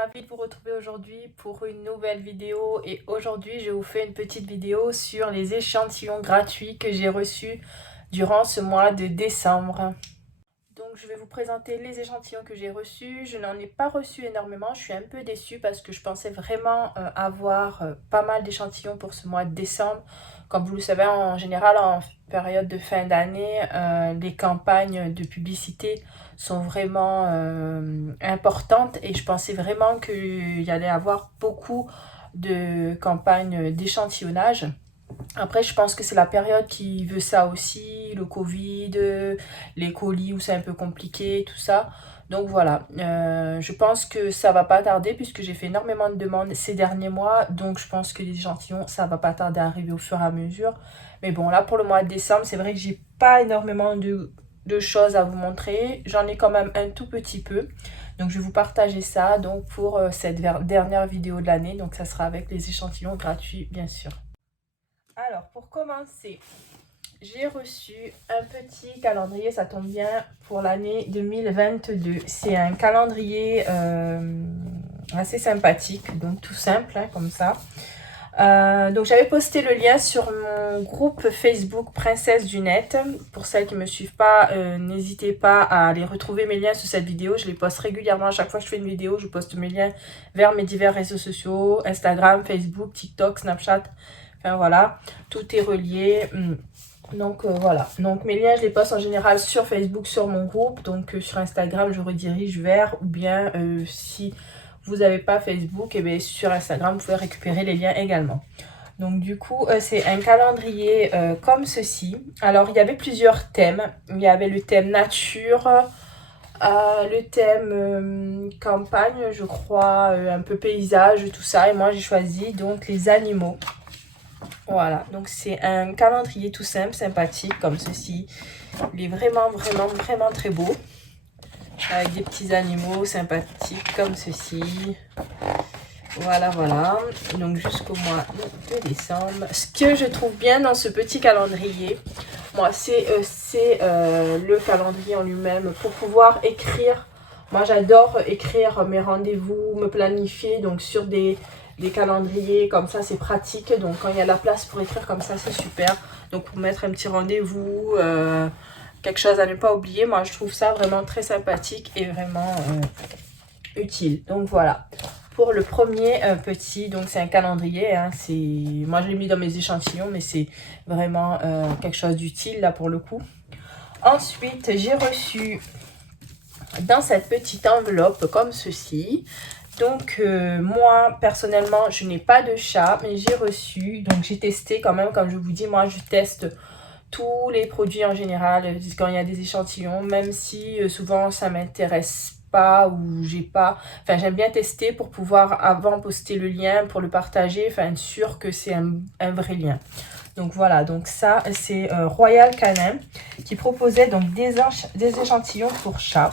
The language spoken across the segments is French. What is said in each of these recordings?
ravie de vous retrouver aujourd'hui pour une nouvelle vidéo et aujourd'hui je vous fais une petite vidéo sur les échantillons gratuits que j'ai reçus durant ce mois de décembre. Donc je vais vous présenter les échantillons que j'ai reçus. Je n'en ai pas reçu énormément, je suis un peu déçue parce que je pensais vraiment avoir pas mal d'échantillons pour ce mois de décembre. Comme vous le savez, en général, en période de fin d'année, les campagnes de publicité sont vraiment importantes et je pensais vraiment qu'il y allait avoir beaucoup de campagnes d'échantillonnage. Après, je pense que c'est la période qui veut ça aussi, le Covid, les colis où c'est un peu compliqué, tout ça. Donc voilà, je pense que ça va pas tarder puisque j'ai fait énormément de demandes ces derniers mois. Donc je pense que les échantillons, ça va pas tarder à arriver au fur et à mesure. Mais bon, là pour le mois de décembre, c'est vrai que j'ai pas énormément de choses à vous montrer. J'en ai quand même un tout petit peu. Donc je vais vous partager ça donc pour cette dernière vidéo de l'année. Donc ça sera avec les échantillons gratuits bien sûr. Alors, pour commencer, j'ai reçu un petit calendrier, ça tombe bien, pour l'année 2022. C'est un calendrier assez sympathique, donc tout simple, hein, comme ça. Donc, j'avais posté le lien sur mon groupe Facebook Princesse du Net. Pour celles qui ne me suivent pas, n'hésitez pas à aller retrouver mes liens sous cette vidéo. Je les poste régulièrement. À chaque fois que je fais une vidéo, je poste mes liens vers mes divers réseaux sociaux, Instagram, Facebook, TikTok, Snapchat. Enfin voilà, tout est relié. Donc voilà, donc mes liens je les poste en général sur Facebook, sur mon groupe. Donc sur Instagram je redirige vers, ou bien si vous n'avez pas Facebook, et bien sur Instagram vous pouvez récupérer les liens également. Donc du coup c'est un calendrier comme ceci. Alors il y avait plusieurs thèmes. Il y avait le thème nature, le thème campagne je crois, un peu paysage, tout ça. Et moi j'ai choisi donc les animaux. Voilà, donc c'est un calendrier tout simple, sympathique comme ceci. Il est vraiment très beau. Avec des petits animaux sympathiques comme ceci. Voilà. Donc jusqu'au mois de décembre. Ce que je trouve bien dans ce petit calendrier, moi, c'est le calendrier en lui-même pour pouvoir écrire. Moi, j'adore écrire mes rendez-vous, me planifier donc sur des calendriers comme ça, c'est pratique. Donc, quand il y a la place pour écrire comme ça, c'est super. Donc, pour mettre un petit rendez-vous, quelque chose à ne pas oublier, moi, je trouve ça vraiment très sympathique et vraiment utile. Donc, voilà. Pour le premier petit, donc c'est un calendrier, hein, moi je l'ai mis dans mes échantillons, mais c'est vraiment quelque chose d'utile là pour le coup. Ensuite, j'ai reçu dans cette petite enveloppe comme ceci. Donc moi personnellement je n'ai pas de chat, mais j'ai reçu, donc j'ai testé quand même, comme je vous dis, moi je teste tous les produits en général quand il y a des échantillons, même si souvent ça m'intéresse pas ou j'ai pas, enfin j'aime bien tester pour pouvoir avant poster le lien pour le partager, enfin être sûr que c'est un vrai lien. Donc voilà, donc ça c'est Royal Canin qui proposait donc des échantillons pour chat.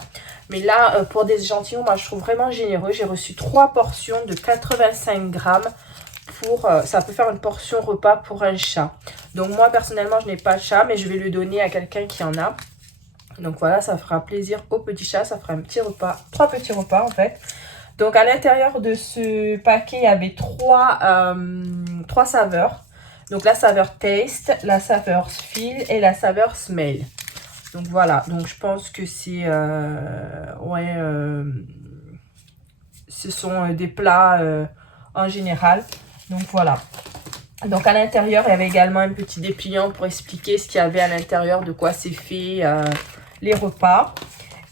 Mais là pour des échantillons, moi je trouve vraiment généreux. J'ai reçu 3 portions de 85 grammes. Ça peut faire une portion repas pour un chat. Donc moi personnellement je n'ai pas de chat, mais je vais le donner à quelqu'un qui en a. Donc voilà, ça fera plaisir au petit chat, ça fera un petit repas, 3 petits repas en fait. Donc à l'intérieur de ce paquet, il y avait 3 saveurs. Donc la saveur taste, la saveur feel et la saveur smell. Donc voilà, donc je pense que c'est ce sont des plats en général. Donc voilà. Donc à l'intérieur, il y avait également un petit dépliant pour expliquer ce qu'il y avait à l'intérieur, de quoi c'est fait les repas.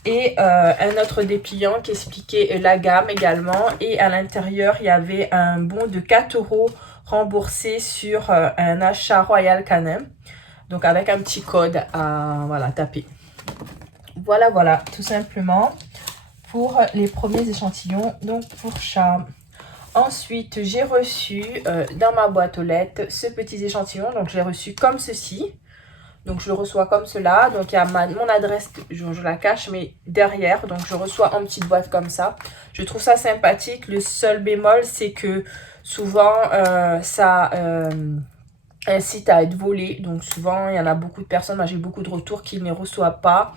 Et un autre dépliant qui expliquait la gamme également. Et à l'intérieur, il y avait un bon de 4 € remboursé sur un achat Royal Canin. Donc avec un petit code à taper. Voilà, tout simplement pour les premiers échantillons, donc pour chat. Ensuite, j'ai reçu dans ma boîte aux lettres ce petit échantillon. Donc, je l'ai reçu comme ceci. Donc, je le reçois comme cela. Donc, il y a mon adresse, je la cache, mais derrière. Donc, je reçois en petite boîte comme ça. Je trouve ça sympathique. Le seul bémol, c'est que souvent, incite à être volé. Donc souvent, il y en a beaucoup de personnes, moi j'ai beaucoup de retours qui ne les reçoivent pas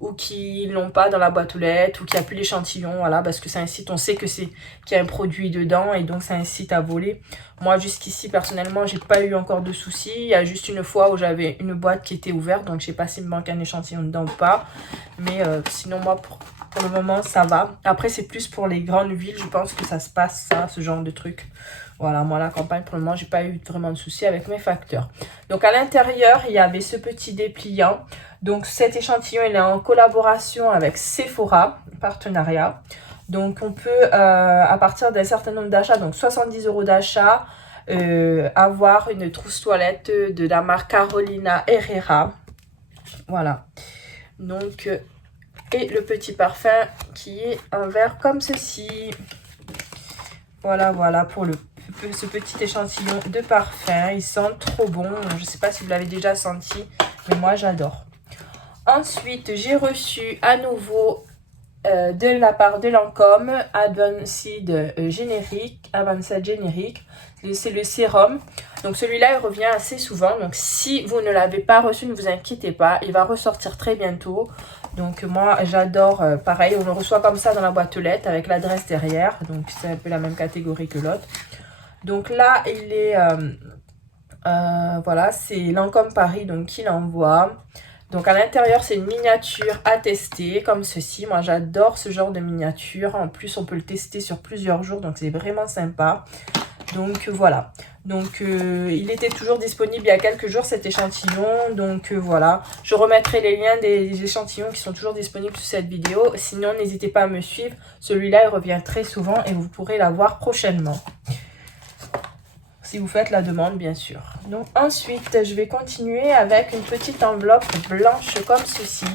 ou qui l'ont pas dans la boîte aux lettres ou qui a plus l'échantillon, voilà, parce que ça incite, on sait que c'est qu'il y a un produit dedans et donc ça incite à voler. Moi jusqu'ici personnellement j'ai pas eu encore de soucis, il y a juste une fois où j'avais une boîte qui était ouverte, donc je sais pas s'il me manque un échantillon dedans ou pas, mais sinon moi pour le moment ça va. Après c'est plus pour les grandes villes, je pense que ça se passe ça, ce genre de truc. Voilà, moi la campagne pour le moment j'ai pas eu vraiment de soucis avec mes facteurs. Donc à l'intérieur il y avait ce petit dépliant. Donc cet échantillon il est en collaboration avec Sephora, partenariat. Donc on peut à partir d'un certain nombre d'achats, donc 70 € d'achat, avoir une trousse toilette de la marque Carolina Herrera. Voilà. Donc et le petit parfum qui est un verre comme ceci. Voilà, voilà pour ce petit échantillon de parfum. Il sent trop bon. Je ne sais pas si vous l'avez déjà senti, mais moi j'adore. Ensuite, j'ai reçu à nouveau de la part de Lancôme Advanced Générique. C'est le sérum. Donc celui-là, il revient assez souvent. Donc si vous ne l'avez pas reçu, ne vous inquiétez pas. Il va ressortir très bientôt. Donc moi, j'adore. Pareil, on le reçoit comme ça dans la boîte aux lettres avec l'adresse derrière. Donc c'est un peu la même catégorie que l'autre. Donc là, il est... voilà, c'est Lancôme Paris donc qui l'envoie. Donc à l'intérieur, c'est une miniature à tester comme ceci. Moi, j'adore ce genre de miniature. En plus, on peut le tester sur plusieurs jours. Donc c'est vraiment sympa. Donc voilà. Donc il était toujours disponible il y a quelques jours cet échantillon. Donc voilà. Je remettrai les liens des échantillons qui sont toujours disponibles sous cette vidéo. Sinon, n'hésitez pas à me suivre. Celui-là, il revient très souvent et vous pourrez l'avoir prochainement. Si vous faites la demande, bien sûr. Donc ensuite, je vais continuer avec une petite enveloppe blanche comme ceci.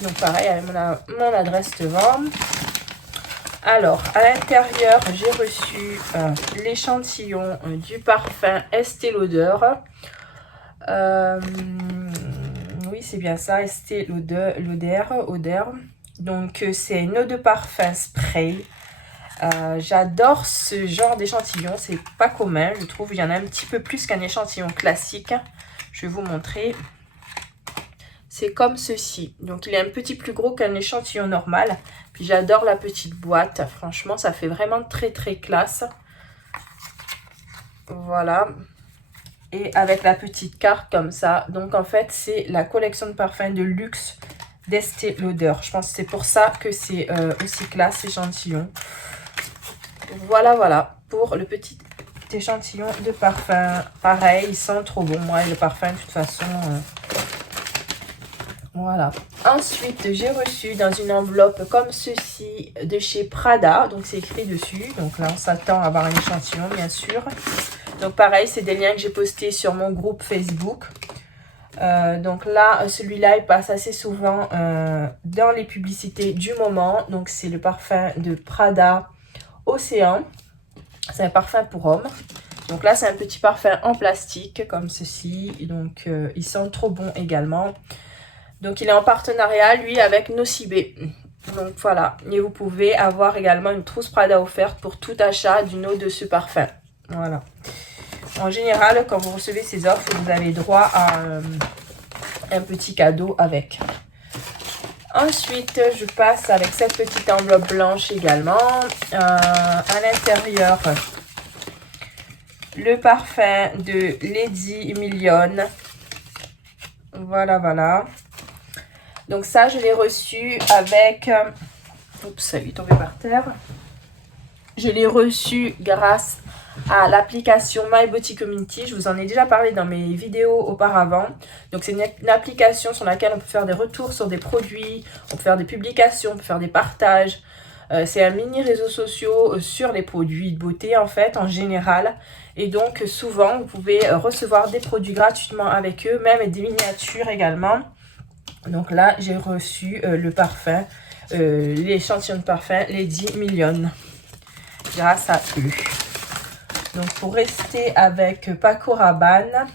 Donc pareil, avec mon adresse devant. Alors, à l'intérieur, j'ai reçu l'échantillon du parfum Estée Lauder. Oui, c'est bien ça, Estée Lauder. Donc, c'est une eau de parfum spray. J'adore ce genre d'échantillon, c'est pas commun, je trouve. Il y en a un petit peu plus qu'un échantillon classique. Je vais vous montrer. C'est comme ceci. Donc il est un petit plus gros qu'un échantillon normal. Puis j'adore la petite boîte. Franchement, ça fait vraiment très très classe. Voilà. Et avec la petite carte comme ça. Donc en fait, c'est la collection de parfums de luxe d'Estée Lauder. Je pense que c'est pour ça que c'est aussi classe échantillon. Voilà, voilà, pour le petit échantillon de parfum. Pareil, il sent trop bon. Moi, le parfum, de toute façon, voilà. Ensuite, j'ai reçu dans une enveloppe comme ceci de chez Prada. Donc, c'est écrit dessus. Donc là, on s'attend à avoir un échantillon, bien sûr. Donc, pareil, c'est des liens que j'ai postés sur mon groupe Facebook. Donc là, celui-là, il passe assez souvent dans les publicités du moment. Donc, c'est le parfum de Prada Océan. C'est un parfum pour homme. Donc là, c'est un petit parfum en plastique comme ceci. Donc, il sent trop bon également. Donc, il est en partenariat, lui, avec Nocibé. Donc, voilà. Et vous pouvez avoir également une trousse Prada offerte pour tout achat d'une eau de ce parfum. Voilà. En général, quand vous recevez ces offres, vous avez droit à un petit cadeau avec. Ensuite, je passe avec cette petite enveloppe blanche également. À l'intérieur, le parfum de Lady Million. Voilà, voilà. Donc ça, je l'ai reçu avec... Oups, ça lui est tombé par terre. Je l'ai reçu grâce à l'application My Beauty Community. Je vous en ai déjà parlé dans mes vidéos auparavant. Donc c'est une application sur laquelle on peut faire des retours sur des produits, on peut faire des publications, on peut faire des partages. C'est un mini réseau social sur les produits de beauté en fait, en général. Et donc souvent vous pouvez recevoir des produits gratuitement avec eux, même des miniatures également. Donc là j'ai reçu le parfum, l'échantillon de parfum Lady Million grâce à eux. Donc pour rester avec Paco Rabanne,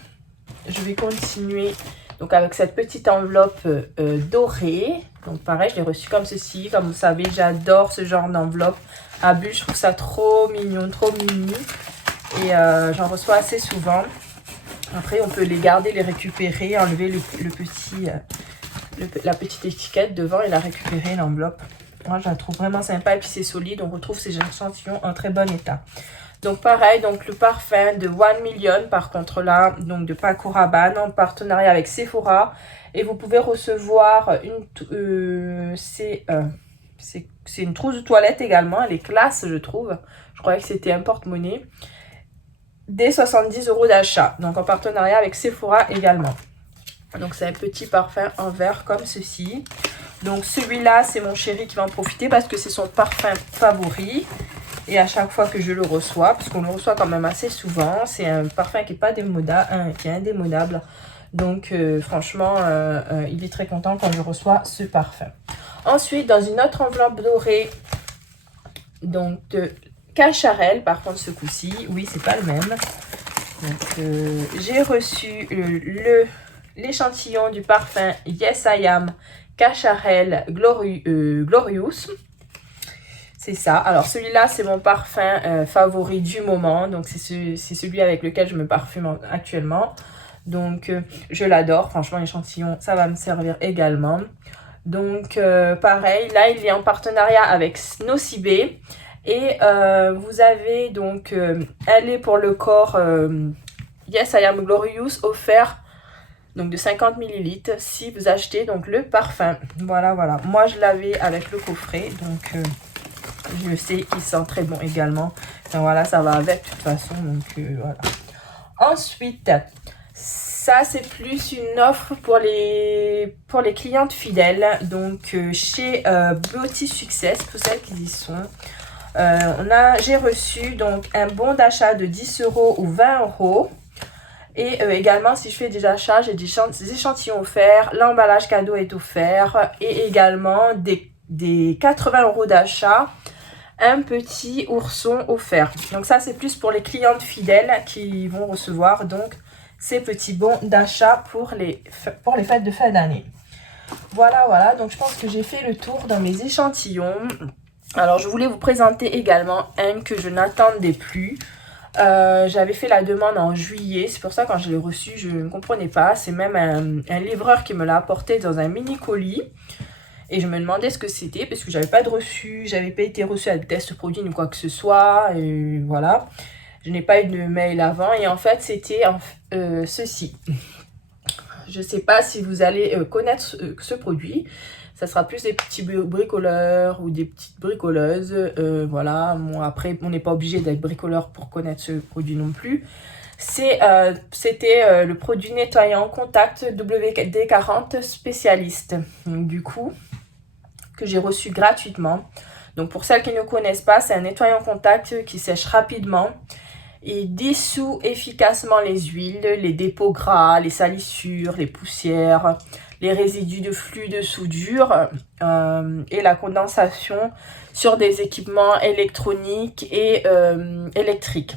je vais continuer donc avec cette petite enveloppe dorée. Donc pareil, je l'ai reçue comme ceci. Comme vous savez, j'adore ce genre d'enveloppe à bulles. Je trouve ça trop mignon, trop mini. Et j'en reçois assez souvent. Après, on peut les garder, les récupérer, enlever la petite étiquette devant et la récupérer, l'enveloppe. Moi, je la trouve vraiment sympa et puis c'est solide. On retrouve ces échantillons en très bon état. Donc pareil, donc le parfum de 1 Million, par contre là, donc de Paco Rabanne, en partenariat avec Sephora. Et vous pouvez recevoir c'est une trousse de toilette également. Elle est classe, je trouve. Je croyais que c'était un porte-monnaie. Des 70 € d'achat. Donc en partenariat avec Sephora également. Donc c'est un petit parfum en verre comme ceci. Donc celui-là, c'est mon chéri qui va en profiter parce que c'est son parfum favori. Et à chaque fois que je le reçois, parce qu'on le reçoit quand même assez souvent, c'est un parfum qui est pas démodable, qui est indémodable. Donc franchement, il est très content quand je reçois ce parfum. Ensuite, dans une autre enveloppe dorée, donc de Cacharel, par contre ce coup-ci, oui, c'est pas le même. Donc j'ai reçu l'échantillon du parfum Yes I Am Cacharel Glorious. C'est ça. Alors celui-là, c'est mon parfum favori du moment. Donc c'est celui avec lequel je me parfume actuellement. Donc je l'adore. Franchement, l'échantillon, ça va me servir également. Donc pareil, là il est en partenariat avec Nocibé. Et vous avez donc un lait pour le corps Yes I Am Glorious offert donc de 50 ml si vous achetez donc le parfum. Voilà, voilà. Moi je l'avais avec le coffret, donc je sais qu'il sent très bon également. Donc, voilà, ça va avec de toute façon. Donc voilà. Ensuite, ça c'est plus une offre pour les clientes fidèles. Donc chez Beauty Success, pour celles qui y sont. J'ai reçu donc un bon d'achat de 10 € ou 20 €. Et également, si je fais des achats, j'ai des échantillons offerts. L'emballage cadeau est offert. Et également des 80 € d'achat. Un petit ourson offert. Donc ça, c'est plus pour les clientes fidèles qui vont recevoir donc ces petits bons d'achat pour les fêtes de fin d'année. Voilà, voilà. Donc je pense que j'ai fait le tour dans mes échantillons. Alors, je voulais vous présenter également un que je n'attendais plus. J'avais fait la demande en juillet. C'est pour ça que quand je l'ai reçu, je ne comprenais pas. C'est même un livreur qui me l'a apporté dans un mini colis. Et je me demandais ce que c'était parce que j'avais pas de reçu. J'avais pas été reçue à des tests produits ni quoi que ce soit. Et voilà. Je n'ai pas eu de mail avant. Et en fait, c'était ceci. Je ne sais pas si vous allez connaître ce produit. Ça sera plus des petits bricoleurs ou des petites bricoleuses. Voilà. Bon, après, on n'est pas obligé d'être bricoleur pour connaître ce produit non plus. C'était le produit nettoyant contact WD-40 spécialiste. Donc, du coup, que j'ai reçu gratuitement. Donc, pour celles qui ne connaissent pas, c'est un nettoyant contact qui sèche rapidement. Il dissout efficacement les huiles, les dépôts gras, les salissures, les poussières, les résidus de flux de soudure et la condensation sur des équipements électroniques et électriques.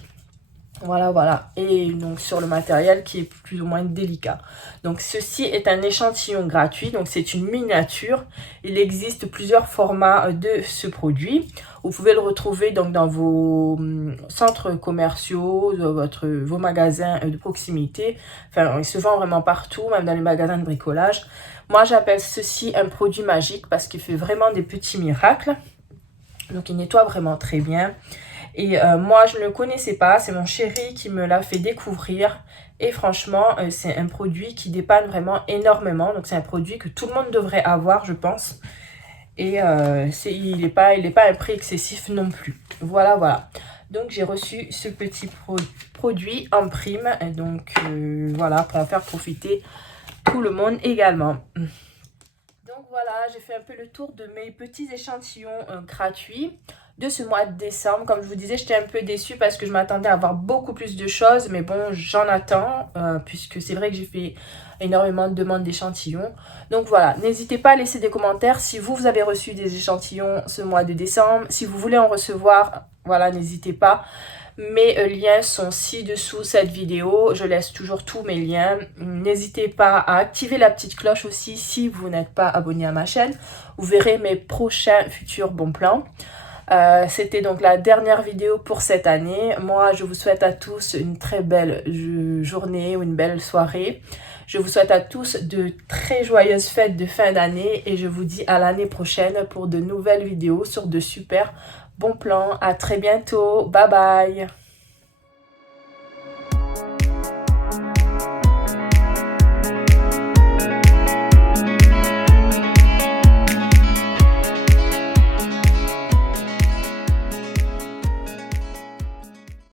Voilà, voilà. Et donc sur le matériel qui est plus ou moins délicat. Donc ceci est un échantillon gratuit. Donc c'est une miniature. Il existe plusieurs formats de ce produit. Vous pouvez le retrouver donc dans vos centres commerciaux, dans vos magasins de proximité. Enfin, il se vend vraiment partout, même dans les magasins de bricolage. Moi, j'appelle ceci un produit magique parce qu'il fait vraiment des petits miracles. Donc il nettoie vraiment très bien. Et moi, je ne le connaissais pas. C'est mon chéri qui me l'a fait découvrir. Et franchement, c'est un produit qui dépanne vraiment énormément. Donc, c'est un produit que tout le monde devrait avoir, je pense. Et il n'est pas un prix excessif non plus. Voilà, voilà. Donc, j'ai reçu ce petit produit en prime. Et donc, voilà, pour en faire profiter tout le monde également. Donc, voilà, j'ai fait un peu le tour de mes petits échantillons gratuits de ce mois de décembre. Comme je vous disais, j'étais un peu déçue parce que je m'attendais à avoir beaucoup plus de choses. Mais bon, j'en attends puisque c'est vrai que j'ai fait énormément de demandes d'échantillons. Donc voilà, n'hésitez pas à laisser des commentaires si vous avez reçu des échantillons ce mois de décembre. Si vous voulez en recevoir, voilà, n'hésitez pas. Mes liens sont ci-dessous cette vidéo. Je laisse toujours tous mes liens. N'hésitez pas à activer la petite cloche aussi si vous n'êtes pas abonné à ma chaîne. Vous verrez mes prochains futurs bons plans. C'était donc la dernière vidéo pour cette année. Moi, je vous souhaite à tous une très belle journée ou une belle soirée. Je vous souhaite à tous de très joyeuses fêtes de fin d'année et je vous dis à l'année prochaine pour de nouvelles vidéos sur de super bons plans. À très bientôt. Bye bye.